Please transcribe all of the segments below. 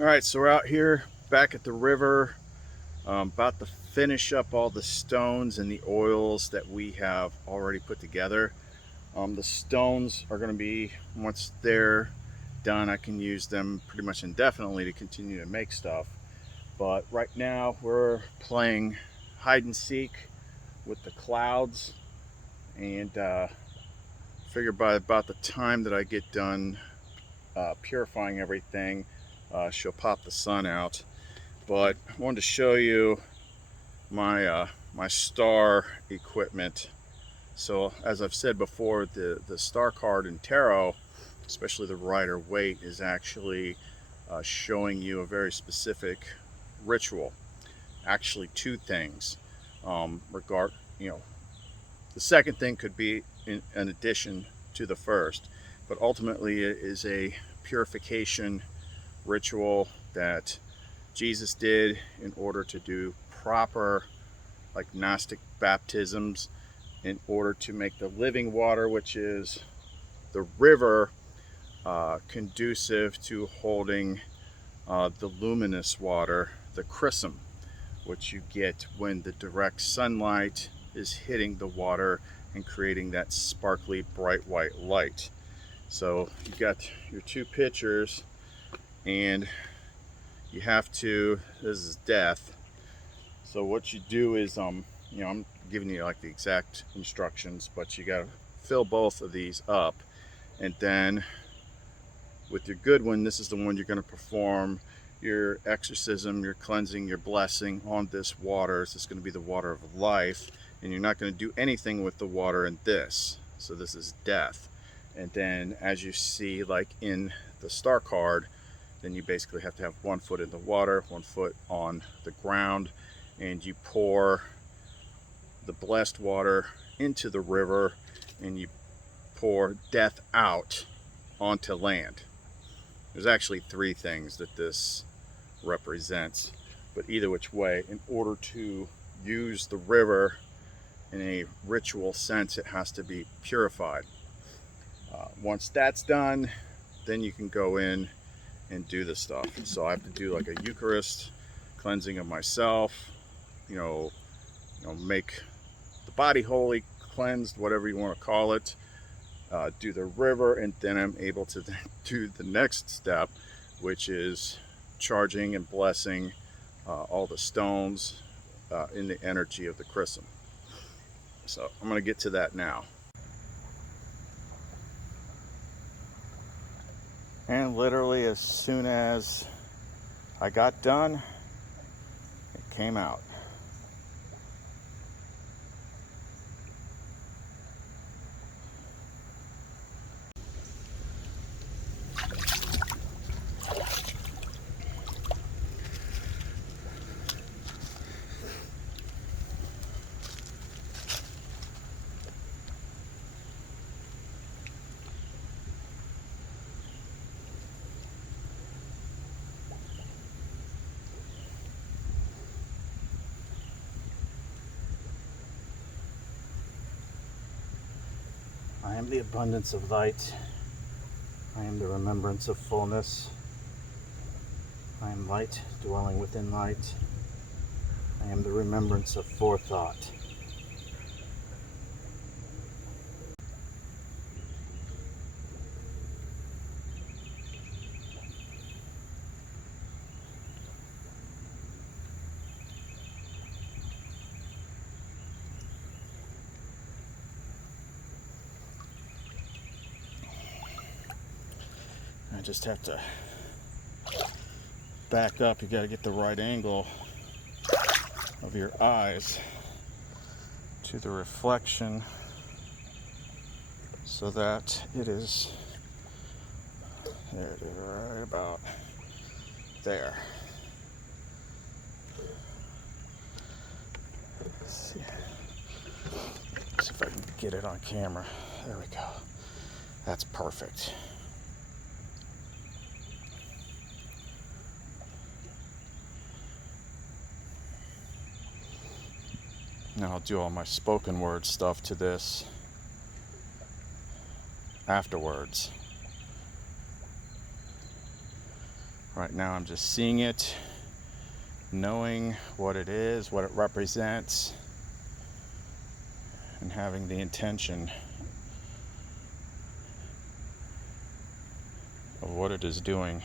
All right, so we're out here back at the river, about to finish up all the stones and the oils that we have already put together. The stones are going to be, once they're done, I can use them pretty much indefinitely to continue to make stuff. But right now we're playing hide and seek with the clouds, and figure by about the time that I get done purifying everything, she'll pop the sun out. But I wanted to show you my my star equipment. So as I've said before, the star card in tarot, especially the Rider Waite, is actually showing you a very specific ritual. Actually, two things. The second thing could be in addition to the first, but ultimately it is a purification ritual that Jesus did in order to do proper, like, gnostic baptisms, in order to make the living water, which is the river, conducive to holding the luminous water, the chrism, which you get when the direct sunlight is hitting the water and creating that sparkly bright white light. So you got your two pitchers, and you have to, this is death. So what you do is, I'm giving you like the exact instructions, but you got to fill both of these up, and then with your good one, this is the one you're going to perform your exorcism, your cleansing, your blessing on this water. This is going to be the water of life, and you're not going to do anything with the water in this. So this is death. And then, as you see, like in the star card, then you basically have to have 1 foot in the water, 1 foot on the ground, and you pour the blessed water into the river, and you pour death out onto land. There's actually 3 things that this represents, but either which way, in order to use the river in a ritual sense, it has to be purified. Once that's done, then you can go in and do the stuff. So I have to do like a Eucharist cleansing of myself, make the body holy, cleansed, whatever you want to call it, do the river, and then I'm able to do the next step, which is charging and blessing all the stones in the energy of the chrism. So I'm going to get to that now. And literally as soon as I got done, it came out. I am the abundance of light. I am the remembrance of fullness. I am light dwelling within light. I am the remembrance of forethought. I just have to back up. You got to get the right angle of your eyes to the reflection so that it is, there it is, right about there. Let's see if I can get it on camera. There we go. That's perfect. Now I'll do all my spoken word stuff to this afterwards. Right now I'm just seeing it, knowing what it is, what it represents, and having the intention of what it is doing.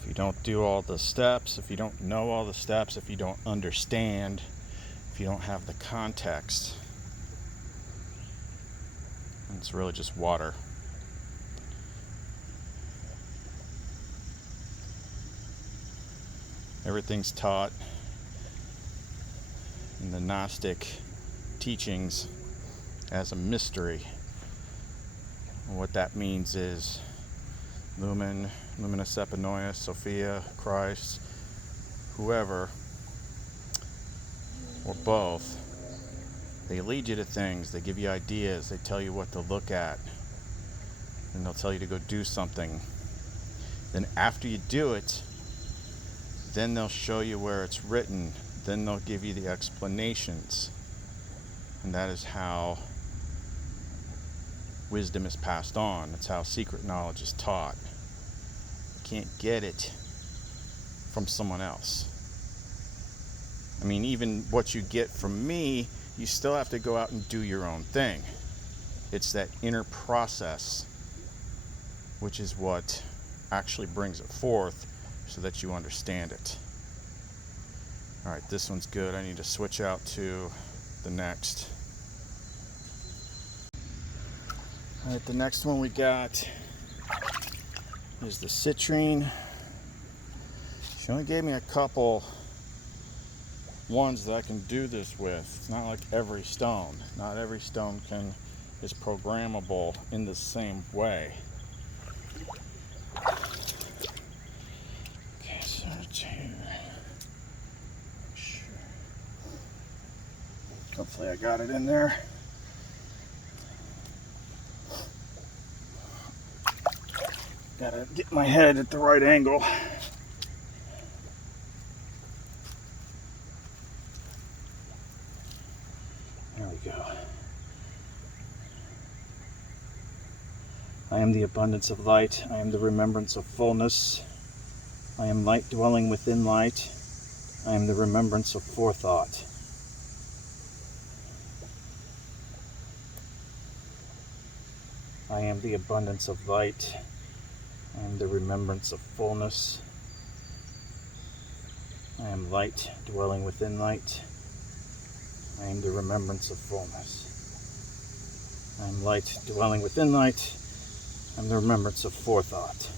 If you don't do all the steps, if you don't know all the steps, if you don't understand, if you don't have the context, it's really just water. Everything's taught in the Gnostic teachings as a mystery. And what that means is Lumen, Luminous Epinoia, Sophia, Christ, whoever, or both, they lead you to things, they give you ideas, they tell you what to look at, and they'll tell you to go do something. Then after you do it, then they'll show you where it's written, then they'll give you the explanations. And that is how wisdom is passed on. That's how secret knowledge is taught. You can't get it from someone else. I mean, even what you get from me, you still have to go out and do your own thing. It's that inner process, which is what actually brings it forth so that you understand it. All right, this one's good. I need to switch out to the next. All right, the next one we got is the citrine. She only gave me a couple ones that I can do this with. It's not like every stone. Not every stone is programmable in the same way. Okay, so it's here. Sure. Hopefully I got it in there. Gotta get my head at the right angle. There we go. I am the abundance of light. I am the remembrance of fullness. I am light dwelling within light. I am the remembrance of forethought. I am the abundance of light. I am the remembrance of fullness. I am light dwelling within light. I am the remembrance of fullness. I am light dwelling within light. I am the remembrance of forethought.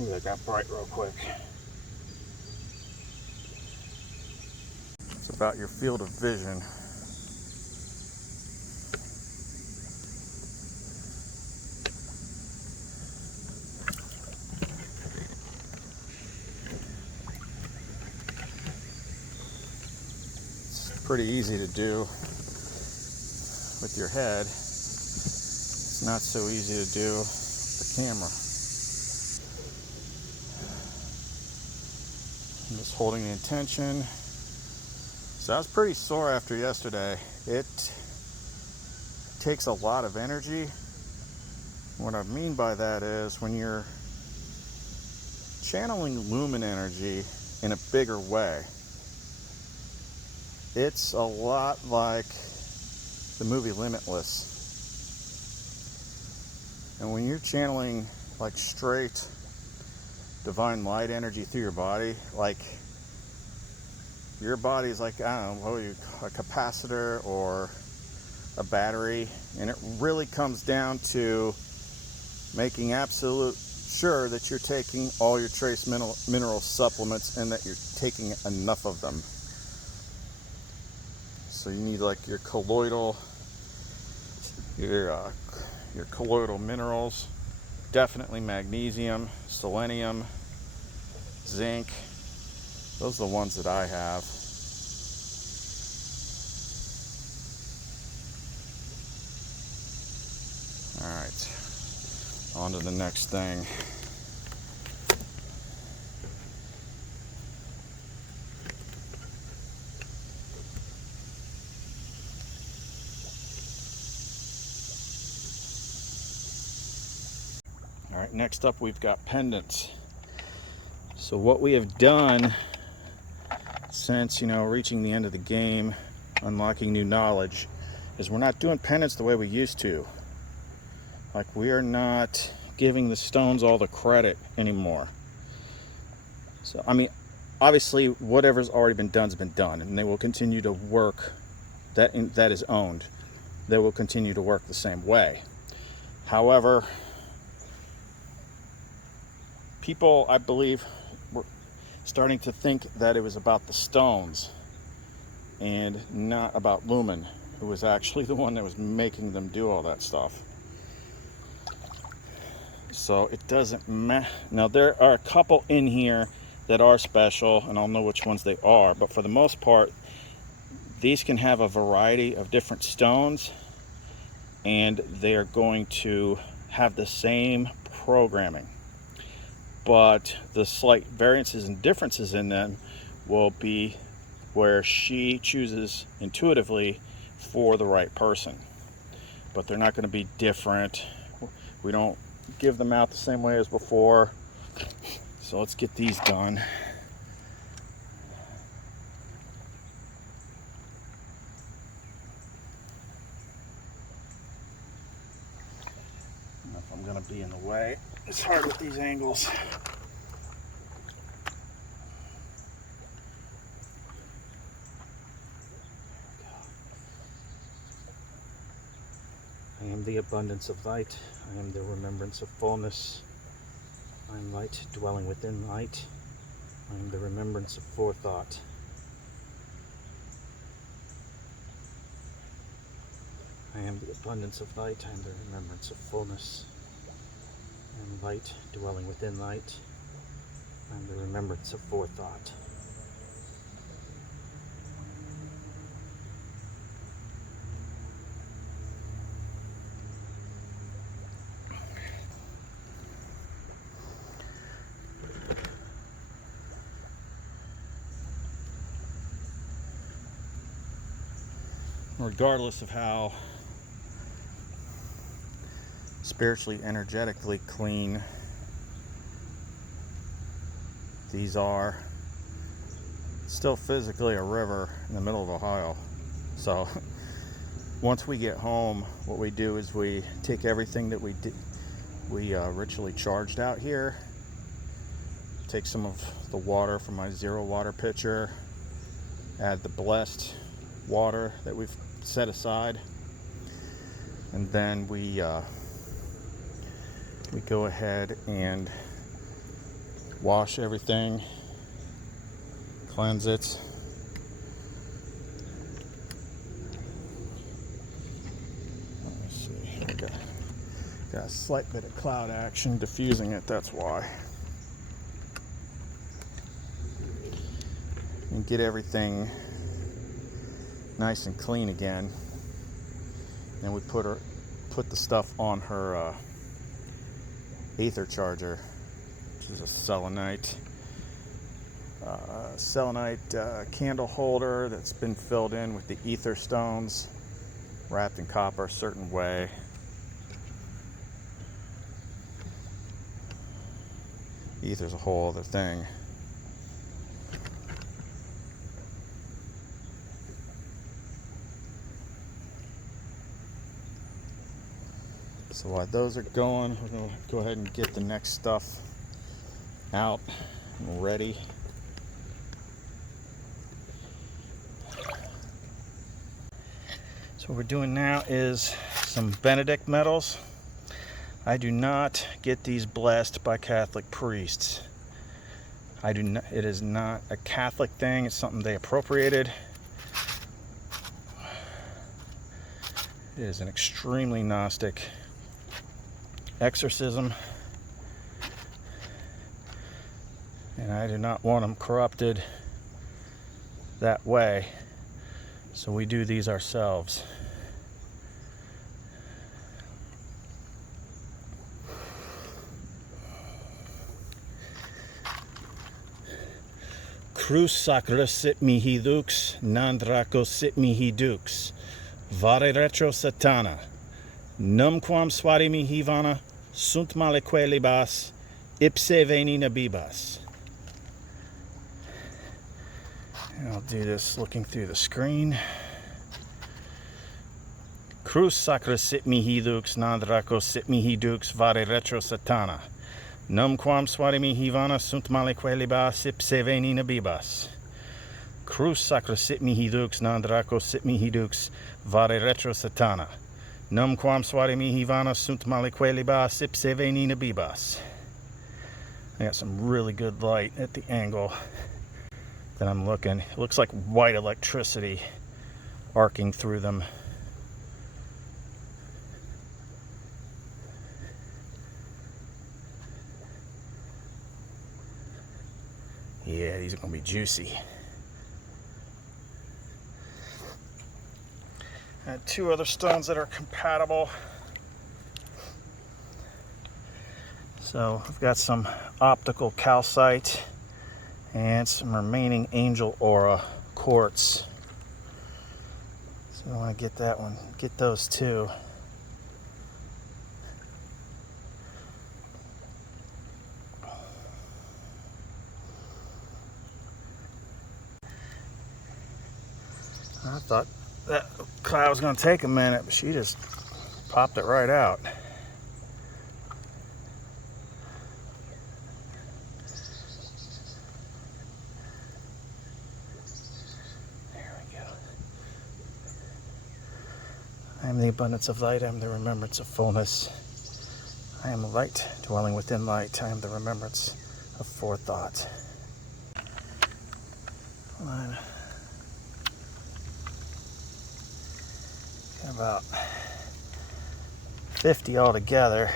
Ooh, that got bright real quick. It's about your field of vision. Pretty easy to do with your head. It's not so easy to do with the camera. I'm just holding the intention. So I was pretty sore after yesterday. It takes a lot of energy. What I mean by that is when you're channeling lumen energy in a bigger way, it's a lot like the movie Limitless. And when you're channeling like straight divine light energy through your body, like your body's like, I don't know, a capacitor or a battery, and it really comes down to making absolute sure that you're taking all your trace mineral supplements and that you're taking enough of them. So you need like your colloidal minerals, definitely magnesium, selenium, zinc, Those are the ones that I have. All right, on to the next thing. All right, next up we've got pendants. So what we have done since, reaching the end of the game, unlocking new knowledge, is we're not doing pendants the way we used to. Like, we are not giving the stones all the credit anymore. So, obviously, whatever's already been done has been done, and they will continue to work. That is owned. They will continue to work the same way. However, people, I believe, were starting to think that it was about the stones and not about Lumen, who was actually the one that was making them do all that stuff. So it doesn't matter. Now, there are a couple in here that are special, and I'll know which ones they are, but for the most part, these can have a variety of different stones, and they are going to have the same programming. But the slight variances and differences in them will be where she chooses intuitively for the right person. But they're not going to be different. We don't give them out the same way as before. So let's get these done. I don't know if I'm going to be in the way. It's hard with these angles. I am the abundance of light. I am the remembrance of fullness. I am light dwelling within light. I am the remembrance of forethought. I am the abundance of light. I am the remembrance of fullness. I am light dwelling within light. I am the remembrance of forethought. Regardless of how spiritually, energetically clean these are, still physically a river in the middle of Ohio. So once we get home, what we do is we take everything that we ritually charged out here, take some of the water from my zero water pitcher, add the blessed water that we've set aside, and then we go ahead and wash everything, cleanse it. Let me see, got a slight bit of cloud action diffusing it, that's why. And get everything nice and clean again. Then we put the stuff on her ether charger, which is a selenite candle holder that's been filled in with the ether stones, wrapped in copper a certain way. Ether's a whole other thing. So while those are going, we're going to go ahead and get the next stuff out and ready. So what we're doing now is some Benedict metals. I do not get these blessed by Catholic priests. It is not a Catholic thing. It's something they appropriated. It is an extremely gnostic exorcism, and I do not want them corrupted that way. So we do these ourselves. Crus sacra sit mihi dux, nandraco sit mihi dux, vare retro satana, numquam swari mihi vana, sunt maleque libas, ipse veni nabibas. And I'll do this looking through the screen. Crus sacra sit mihi dux, nandraco sit mihi dux, vare retro satana. Numquam swari mihi vana, sunt maleque libas, ipse veni nabibas. Crus sacra sit mihi dux, nandraco sit mihi dux, vare retro satana. Numquam swari mihi vana, sunt maleque libas, ipse veni nabibas. I got some really good light at the angle that I'm looking. It looks like white electricity arcing through them. Yeah, these are going to be juicy. And two other stones that are compatible. So I've got some Optical Calcite and some remaining Angel Aura quartz. So I want to get that one, get those two. I thought that cloud was going to take a minute, but she just popped it right out. There we go. I am the abundance of light. I am the remembrance of fullness. I am light, dwelling within light. I am the remembrance of forethought. Line. Got about 50 altogether.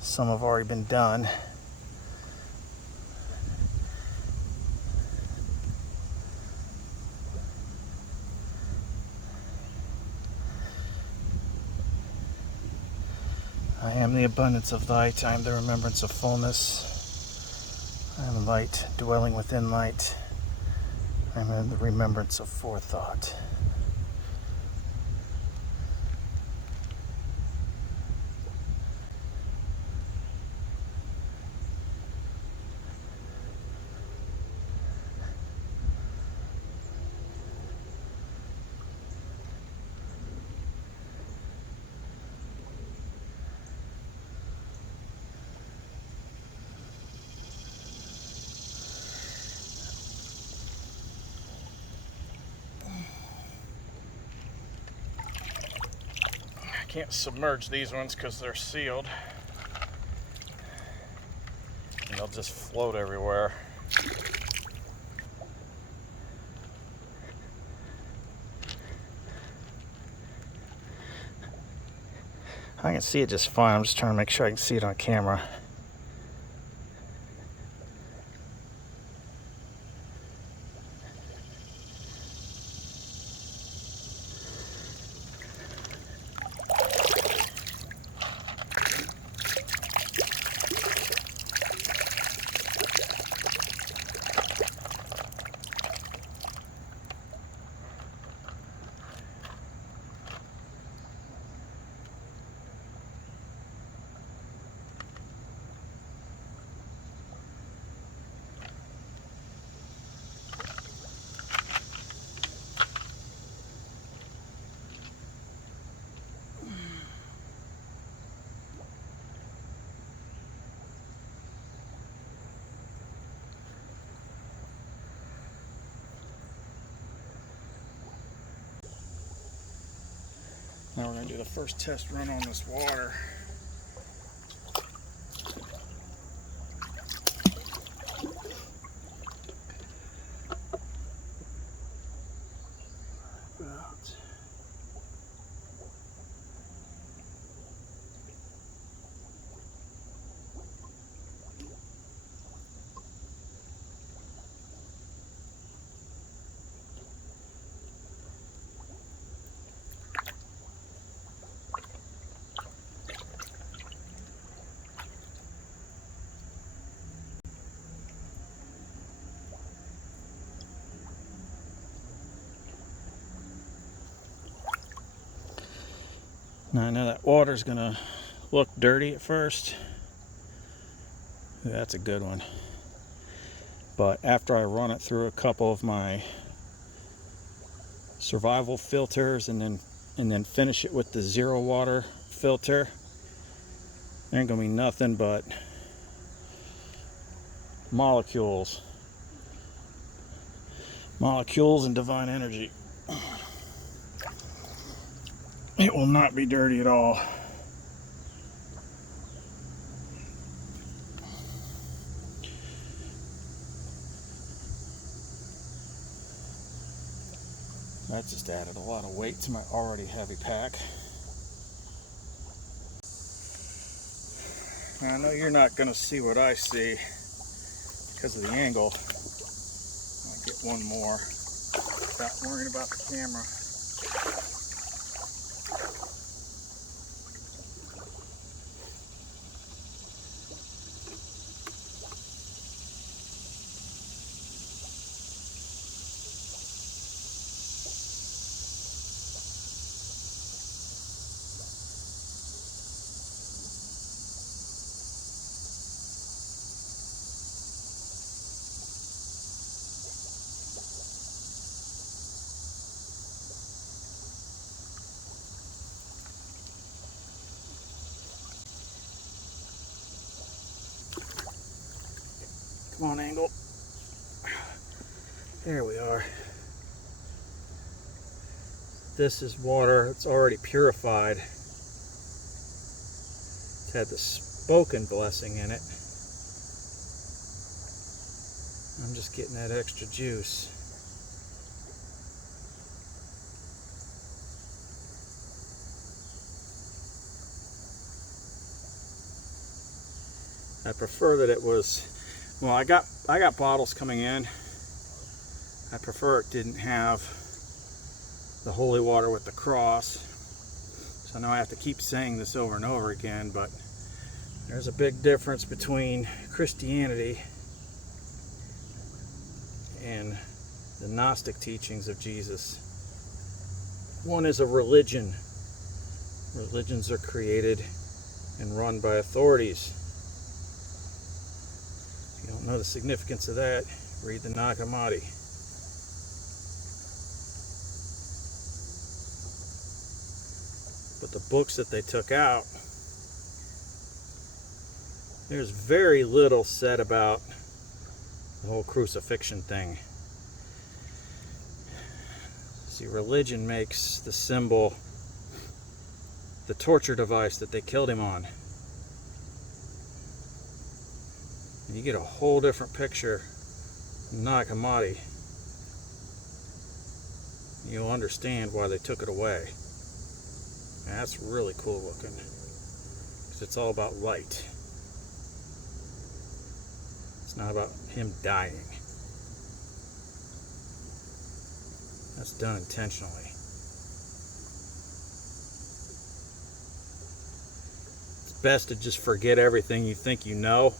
Some have already been done. I am the abundance of light. I am the remembrance of fullness. I am light, dwelling within light. I am in the remembrance of forethought. Can't submerge these ones because they're sealed, and they'll just float everywhere. I can see it just fine. I'm just trying to make sure I can see it on camera. Now we're going to do the first test run on this water. Now I know that water's gonna look dirty at first. Ooh, that's a good one. But after I run it through a couple of my survival filters and then finish it with the zero water filter, there ain't gonna be nothing but molecules and divine energy. It will not be dirty at all. That just added a lot of weight to my already heavy pack. Now, I know you're not going to see what I see because of the angle. I'll get one more without worrying about the camera. Come on, angle. There we are. This is water that's already purified. It's had the spoken blessing in it. I'm just getting that extra juice. I prefer that it was, well, I got bottles coming in. I prefer it didn't have the holy water with the cross. So I know I have to keep saying this over and over again, but there's a big difference between Christianity and the gnostic teachings of Jesus. One is a religion. Religions are created and run by authorities. If you don't know the significance of that, read the Nag Hammadi. But the books that they took out, there's very little said about the whole crucifixion thing. See, religion makes the symbol the torture device that they killed him on. And you get a whole different picture in Nag Hammadi. You'll understand why they took it away. And that's really cool looking, because it's all about light. It's not about him dying. That's done intentionally. It's best to just forget everything you think you know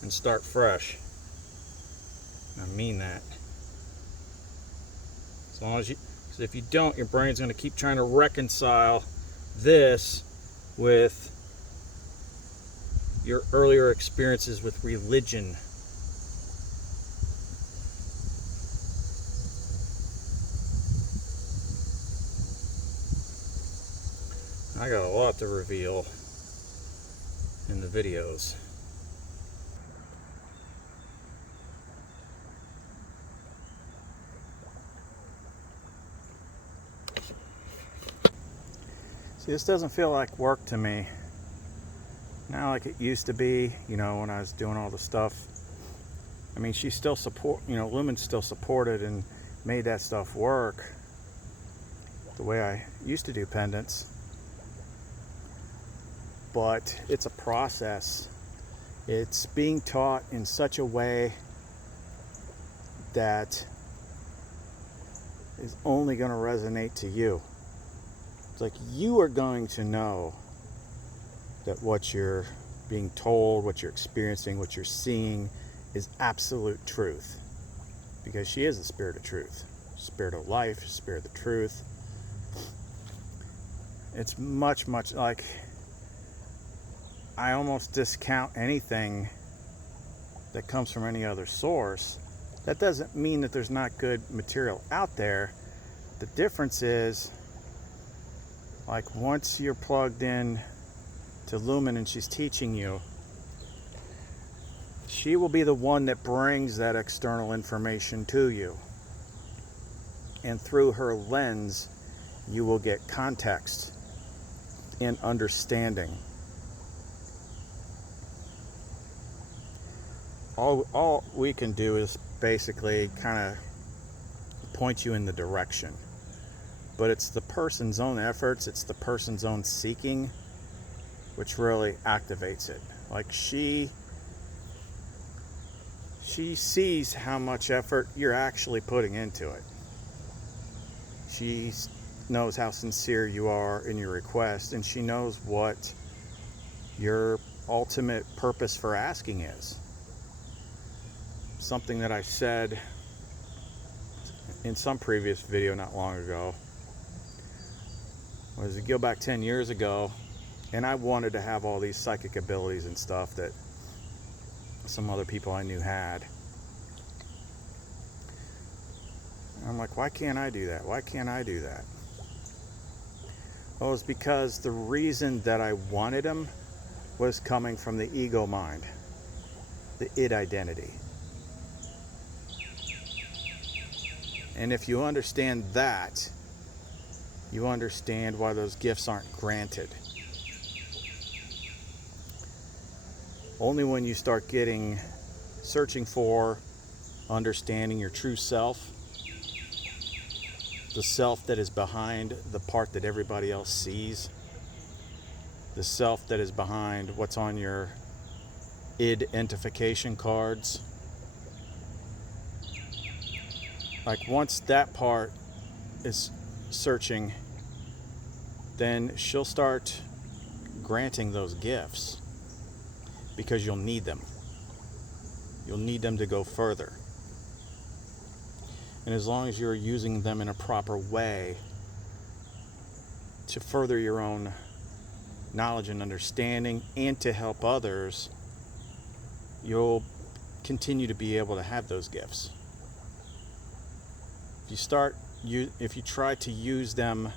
and start fresh. I mean that. As long as you, because if you don't, your brain's going to keep trying to reconcile this with your earlier experiences with religion. I got a lot to reveal in the videos. See, this doesn't feel like work to me now like it used to be, you know, when I was doing all the stuff. I mean, she still Lumen still supported and made that stuff work the way I used to do pendants. But it's a process. It's being taught in such a way that is only going to resonate to you. It's like you are going to know that what you're being told, what you're experiencing, what you're seeing is absolute truth. Because she is the spirit of truth, spirit of life, spirit of the truth. It's much like, I almost discount anything that comes from any other source. That doesn't mean that there's not good material out there. The difference is, like, once you're plugged in to Lumen and she's teaching you, she will be the one that brings that external information to you. And through her lens, you will get context and understanding. All we can do is basically kind of point you in the direction. But it's the person's own efforts, it's the person's own seeking, which really activates it. Like, she sees how much effort you're actually putting into it. She knows how sincere you are in your request, and she knows what your ultimate purpose for asking is. Something that I said in some previous video not long ago was, to go back 10 years ago, and I wanted to have all these psychic abilities and stuff that some other people I knew had. And I'm like, why can't I do that? Why can't I do that? Well, it's because the reason that I wanted them was coming from the ego mind, the id identity. And if you understand that, you understand why those gifts aren't granted. Only when you start searching for, understanding your true self, the self that is behind the part that everybody else sees, the self that is behind what's on your identification cards. Like, once that part is searching, then she'll start granting those gifts, because you'll need them. You'll need them to go further. And as long as you're using them in a proper way to further your own knowledge and understanding and to help others, you'll continue to be able to have those gifts. If you try to use them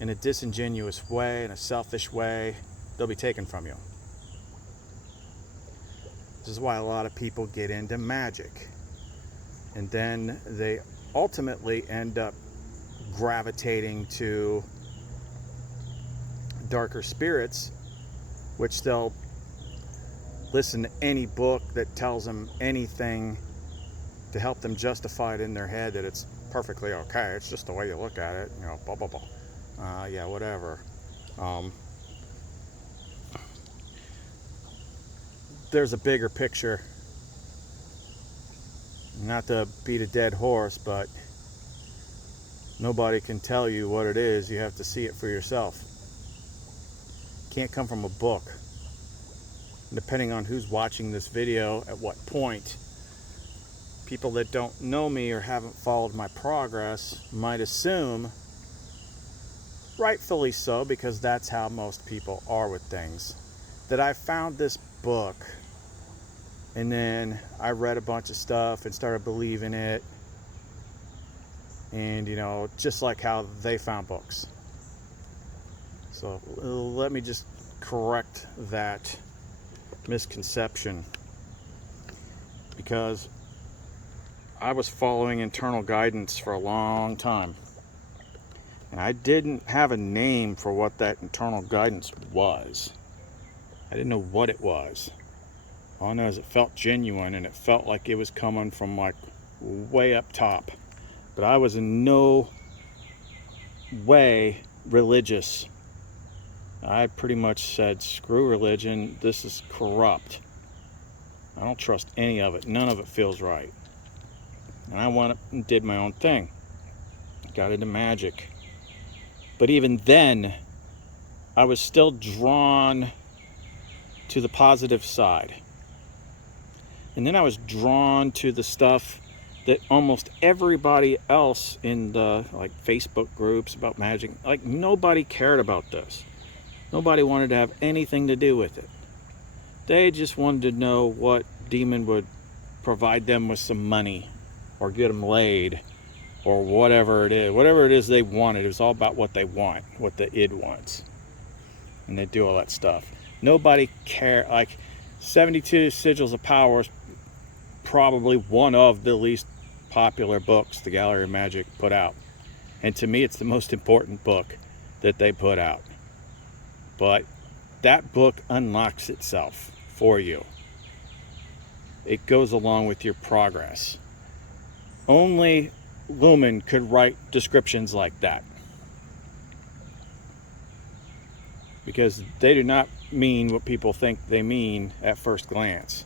in a disingenuous way, in a selfish way, they'll be taken from you. This is why a lot of people get into magic. And then they ultimately end up gravitating to darker spirits, which they'll listen to any book that tells them anything to help them justify it in their head that it's perfectly okay. It's just the way you look at it, blah, blah, blah. Yeah, whatever. There's a bigger picture. Not to beat a dead horse, but nobody can tell you what it is. You have to see it for yourself. It can't come from a book. Depending on who's watching this video at what point, people that don't know me or haven't followed my progress might assume, rightfully so, because that's how most people are with things, that I found this book and then I read a bunch of stuff and started believing it, and just like how they found books. So let me just correct that misconception, because I was following internal guidance for a long time, and I didn't have a name for what that internal guidance was. I didn't know what it was. All I know is it felt genuine, and it felt like it was coming from like way up top. But I was in no way religious. I pretty much said, screw religion, this is corrupt. I don't trust any of it. None of it feels right. And I went and did my own thing. Got into magic. But even then, I was still drawn to the positive side. And then I was drawn to the stuff that almost everybody else in the like Facebook groups about magic, like nobody cared about this. Nobody wanted to have anything to do with it. They just wanted to know what demon would provide them with some money or get them laid or whatever it is they wanted. It was all about what they want, what the id wants, and they do all that stuff. Nobody cared. Like 72 Sigils of Power is probably one of the least popular books the Gallery of Magic put out, and to me it's the most important book that they put out. But that book unlocks itself for you. It goes along with your progress. Only Lumen could write descriptions like that, because they do not mean what people think they mean at first glance.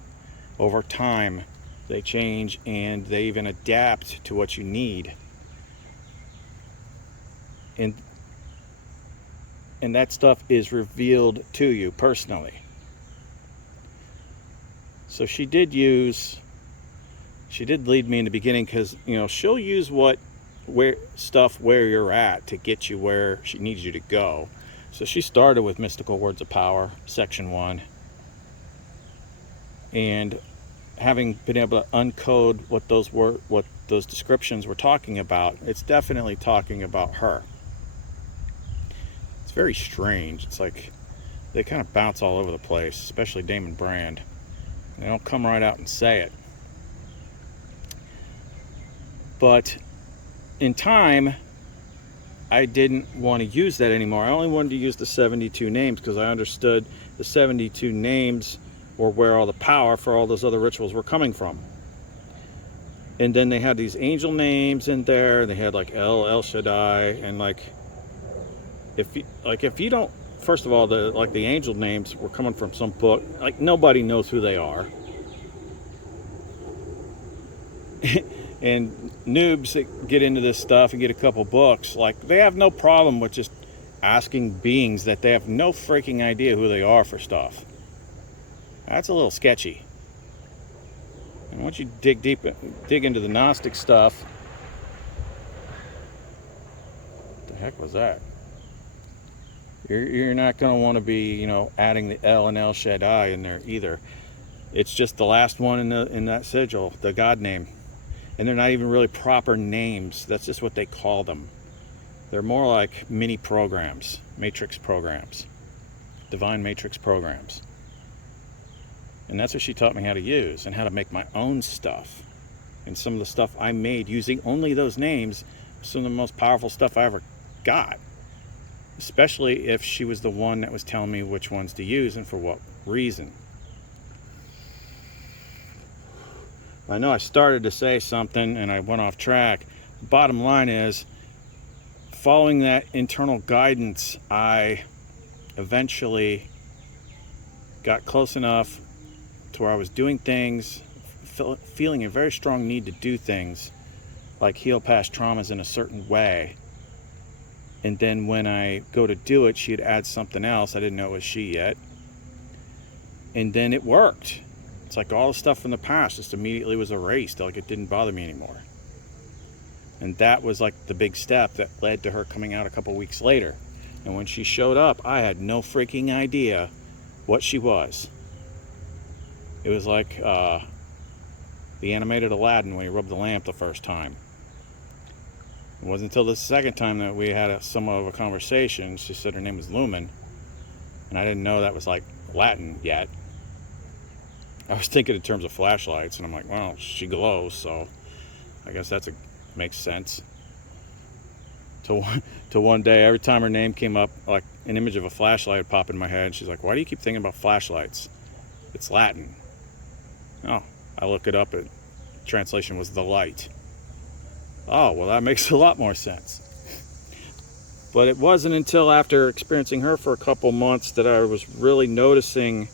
Over time they change, and they even adapt to what you need. And that stuff is revealed to you personally. So she did lead me in the beginning, because she'll use where you're at to get you where she needs you to go. So she started with Mystical Words of Power, section 1, and having been able to uncode what those descriptions were talking about, it's definitely talking about her. It's very strange. It's like they kind of bounce all over the place, especially Damon Brand. They don't come right out and say it. But in time, I didn't want to use that anymore. I only wanted to use the 72 names, because I understood the 72 names were where all the power for all those other rituals were coming from. And then they had these angel names in there. They had like El Shaddai, and if you don't, first of all, the angel names were coming from some book. Like nobody knows who they are. And noobs that get into this stuff and get a couple books, like they have no problem with just asking beings that they have no freaking idea who they are for stuff. That's a little sketchy. And once you dig into the gnostic stuff, what the heck was that? You're not going to want to be, adding the El and El Shaddai in there either. It's just the last one in that sigil, the God name. And they're not even really proper names. That's just what they call them. They're more like mini programs, matrix programs, divine matrix programs. And that's what she taught me how to use, and how to make my own stuff. And some of the stuff I made using only those names, some of the most powerful stuff I ever got. Especially if she was the one that was telling me which ones to use and for what reason. I know I started to say something and I went off track. Bottom line is, following that internal guidance, I eventually got close enough to where I was doing things, feeling a very strong need to do things, like heal past traumas in a certain way. And then when I go to do it, she'd add something else. I didn't know it was she yet. And then it worked. It's like all the stuff from the past just immediately was erased, like it didn't bother me anymore. And that was like the big step that led to her coming out a couple weeks later. And when she showed up, I had no freaking idea what she was. It was like the animated Aladdin when he rubbed the lamp the first time. It wasn't until the second time that we had somewhat of a conversation. She said her name was Lumen, and I didn't know that was like Latin yet. I was thinking in terms of flashlights, and I'm like, well, she glows, so I guess makes sense. Till one day, every time her name came up, like an image of a flashlight would pop in my head. She's like, why do you keep thinking about flashlights? It's Latin. Oh, I look it up. Translation was the light. Oh, well, that makes a lot more sense. But it wasn't until after experiencing her for a couple months that I was really noticing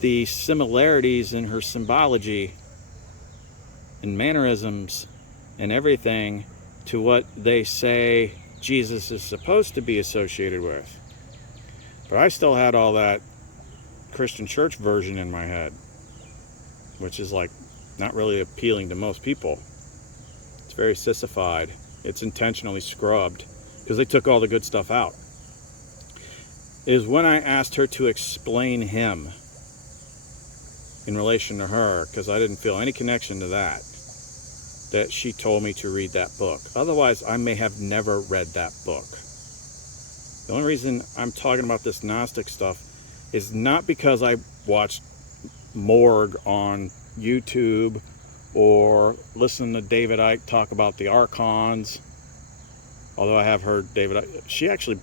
the similarities in her symbology and mannerisms and everything to what they say Jesus is supposed to be associated with. But I still had all that Christian church version in my head, which is like not really appealing to most people. It's very sissified. It's intentionally scrubbed because they took all the good stuff out. Is when I asked her to explain him in relation to her, because I didn't feel any connection to that she told me to read that book. Otherwise, I may have never read that book. The only reason I'm talking about this Gnostic stuff is not because I watched Morgue on YouTube or listened to David Icke talk about the Archons. Although I have heard David Icke, she actually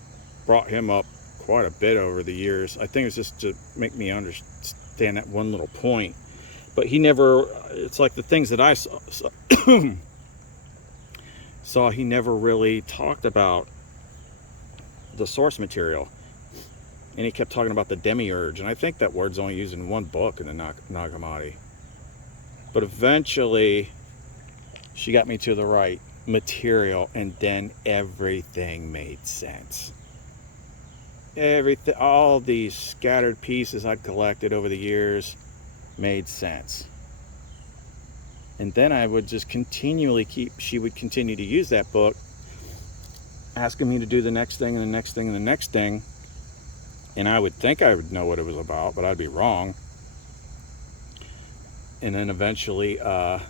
brought him up quite a bit over the years. I think it was just to make me understand that one little point. But he never, it's like the things that I saw, he never really talked about the source material. And he kept talking about the demiurge. And I think that word's only used in one book in the Nag Hammadi. But eventually, she got me to the right material, and then everything made sense. Everything, all these scattered pieces I'd collected over the years made sense. And then I would just continually she would continue to use that book, asking me to do the next thing and the next thing and the next thing. And I would think I would know what it was about, but I'd be wrong. And then eventually, and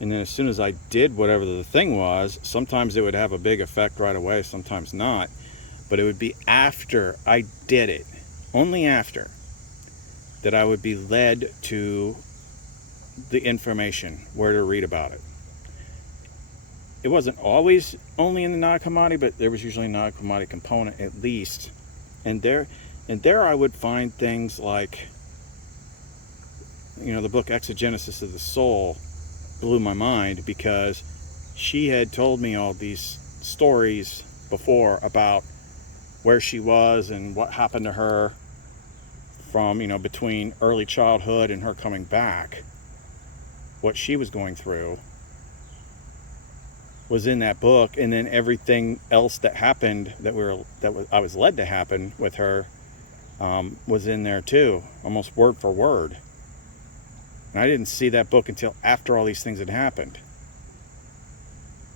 then as soon as I did whatever the thing was, sometimes it would have a big effect right away, sometimes not. But it would be after I did it, only after, that I would be led to the information, where to read about it. It wasn't always only in the Nag Hammadi, but there was usually a Nag Hammadi component at least. And there I would find things like, the book Exogenesis of the Soul blew my mind, because she had told me all these stories before about where she was and what happened to her from, between early childhood and her coming back. What she was going through was in that book, and then everything else that happened I was led to happen with her was in there too, almost word for word. And I didn't see that book until after all these things had happened.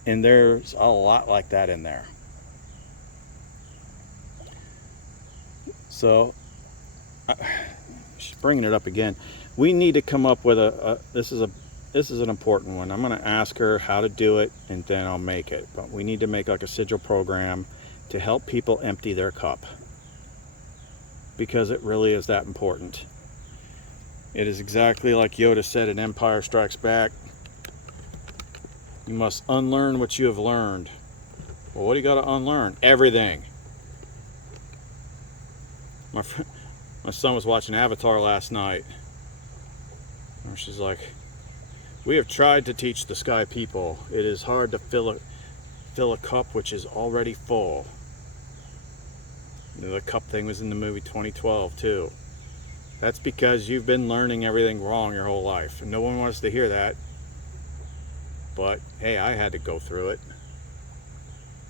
And there's a lot like that in there. So, she's bringing it up again. We need to come up with this is an important one. I'm going to ask her how to do it, and then I'll make it. But we need to make like a sigil program to help people empty their cup, because it really is that important. It is exactly like Yoda said in Empire Strikes Back. You must unlearn what you have learned. Well, what do you got to unlearn? Everything. My son was watching Avatar last night, and she's like, "We have tried to teach the sky people. It is hard to fill a cup which is already full." The cup thing was in the movie 2012 too. That's because you've been learning everything wrong your whole life, and no one wants to hear that. But hey, I had to go through it.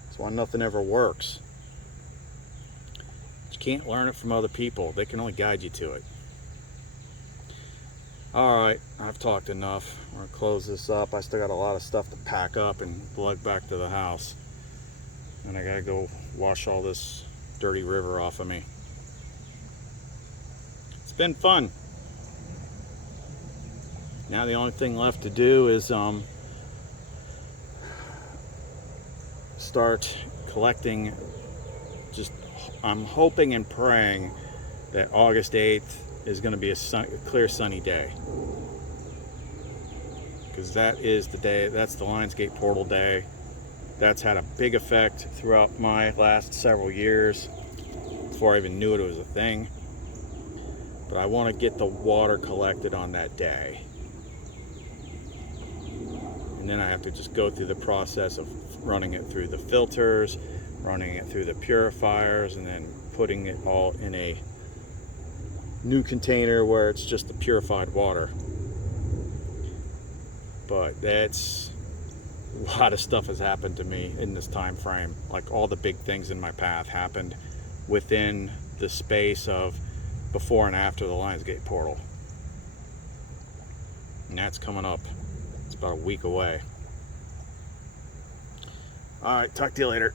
That's why nothing ever works. You can't learn it from other people. They can only guide you to it. Alright, I've talked enough. I'm going to close this up. I still got a lot of stuff to pack up and lug back to the house. And I got to go wash all this dirty river off of me. It's been fun. Now the only thing left to do is start collecting. I'm hoping and praying that August 8th is going to be a clear sunny day, because that is the day, that's the Lionsgate portal day. That's had a big effect throughout my last several years, before I even knew it was a thing. But I want to get the water collected on that day, and then I have to just go through the process of running it through the filters, running it through the purifiers, and then putting it all in a new container where it's just the purified water. But that's a lot of stuff has happened to me in this time frame. Like, all the big things in my path happened within the space of before and after the Lionsgate portal. And that's coming up. It's about a week away. All right, talk to you later.